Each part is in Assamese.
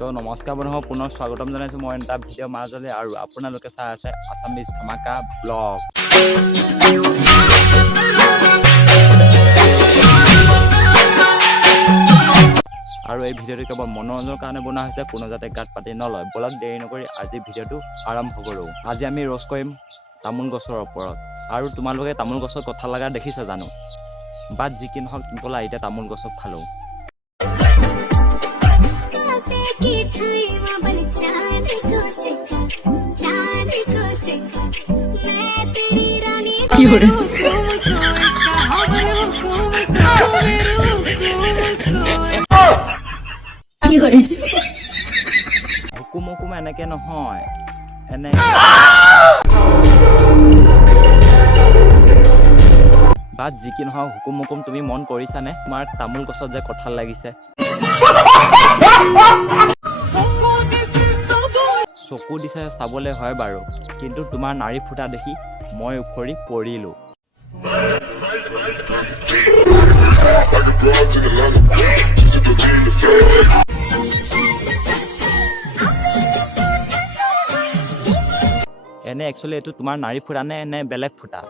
তো নমস্কাৰ বন্ধুসকল, পুনৰ স্বাগতম জনাইছোঁ মই এটা ভিডিঅ' মাজলৈ আৰু আপোনালোকে চাই আছে আছামিজ ধামাকা ব্লগ। আৰু এই ভিডিঅ'টো কেৱল মনোৰঞ্জনৰ কাৰণে বনোৱা হৈছে, কোনো যাতে গাত পাতি নলয়। বলক দেৰি নকৰি আজি ভিডিঅ'টো আৰম্ভ কৰোঁ। আজি আমি ৰ'জ কৰিম তামোল গছৰ ওপৰত। আৰু তোমালোকে তামোল গছত কঁঠাল লগা দেখিছা জানো? বাট যি কি নহওক ব'লা এতিয়া তামোল গছত ফালোঁ। হুকুম হুকুম এনেকে নহয়, এনে বাট যি কি নহওক হুকুম হুকুম তুমি মন কৰিছানে? তোমাৰ তামোল গছত যে কঁঠাল লাগিছে, চকু দিছে চাবলৈ হয় বাৰু, কিন্তু তোমাৰ নাৰী ফুটা দেখি মই উফৰি পৰিলোঁ। এনে একচুৱেলি এইটো তোমাৰ নাৰী ফুটা নে বেলেগ ফুটা?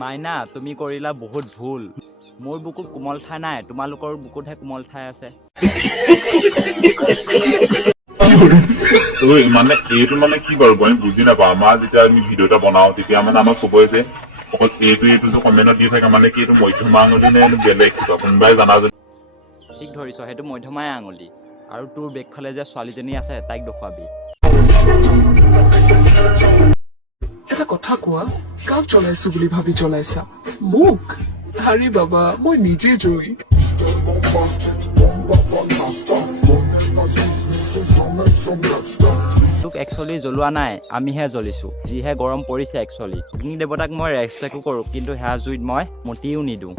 মাইনা তুমি কৰিলা বহুত ভুল। মোৰ বুকুত কোমল ঠাই নাই, তোমালোকৰ বুকুতহে কোমল ঠাই আছে। মানে এইটো মানে কি বাৰু মই বুজি নাপাওঁ। আমাৰ যেতিয়া আমি ভিডিঅ' এটা বনাও তেতিয়া মানে আমাৰ চবৰে যে অকল এইটো যে কমেণ্টত দি থাকে, মানে কি এইটো মধ্যমা আঙুলি নে বেলেগ কিবা কোনোবাই জানা যদি। ঠিক ধৰিছ, সেইটো মধ্যমাই আঙুলি। আৰু তোৰ বেগফালে যে ছোৱালীজনী আছে তাইক দেখুৱাবি। এটা কথা কোৱা, কাক জ্বলাইছো বুলি ভাবি জ্বলাইছা? মোক? আৰে বাবা, মই নিজে জয়ী। তোক একচুৱেলি জ্বলোৱা নাই, আমিহে জ্বলিছোঁ। যিহে গৰম পৰিছে একচুৱেলি। অগ্নি দেৱতাক মই ৰেচপেক্টো কৰোঁ, কিন্তু সেয়া জুইত মই মতিও নিদিওঁ।